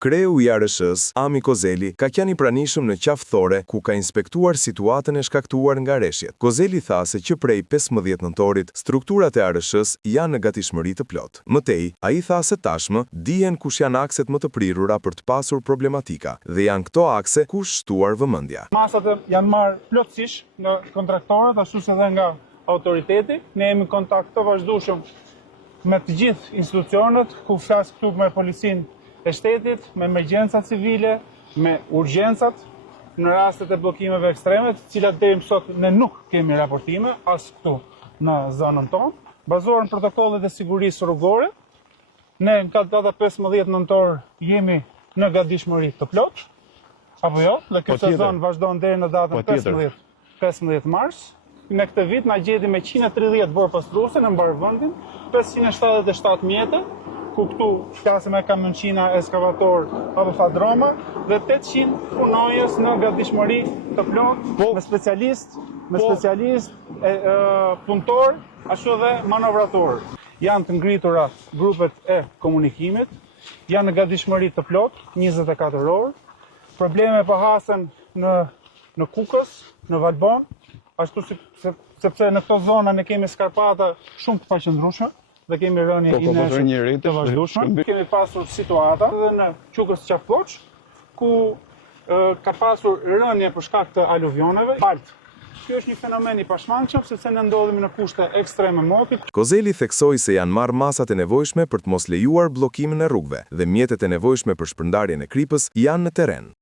Kreu i ARSH-s, Ami Kozeli, ka qenë i pranishëm në qafthore ku ka inspektuar situatën e shkaktuar nga reshjet. Kozeli tha se që prej 15 nëntorit, strukturat e ARSH-s janë në gatishmëri të plot. Mëtej, ai tha se tashmë dihen kush janë akset më të prirura për të pasur problematika dhe janë këto akse ku shtuar vëmendja. Masat janë marrë plotësisht nga kontraktorët, ashtu si edhe nga autoriteti. Ne jemi në kontakt të vazhdueshëm me të gjithë institucionet, ku flas këtu me policinë e shtetit, me emergjencat civile, me urgjencat, në rastet e bllokimeve ekstreme, të cilat deri më sot ne nuk kemi raportime as këtu në zonën tonë, bazuar në protokollet e sigurisë rrugore. Ne nga data 15 nëntor jemi në gatishmëri të plot, apo jo? Dhe ky sezon vazhdon deri në datën 15 mars. Në këtë vit na gjeti me 130 borë pastruese në mbar vendin, 577 mjete, ku këtu flasim me kamionçina, eskavator apo fadroma, dhe 800 punonjës në gatishmëri të plot, me specialist, punëtor, ashtu edhe manovrator. Janë të ngritura grupet e komunikimit, janë në gatishmëri të plot, 24 orë. Probleme po hasen në Kukës, në Valbon, ashtu sepse në këto zona ne kemi skarpata shumë të paqëndrueshme dhe kemi rënje inershme të vazhdueshme. Kemi pasur situata edhe në Qukës Qaflloç, ku ka pasur rënje për shkak të aluvioneve. Ky është një fenomen i pashmangshëm sepse ne ndodhemi në kushte ekstreme moti. Kozeli theksoi se janë marrë masat e nevojshme për të mos lejuar bllokimin e rrugëve dhe mjetet e nevojshme për shpërndarjen e kripës janë në terren.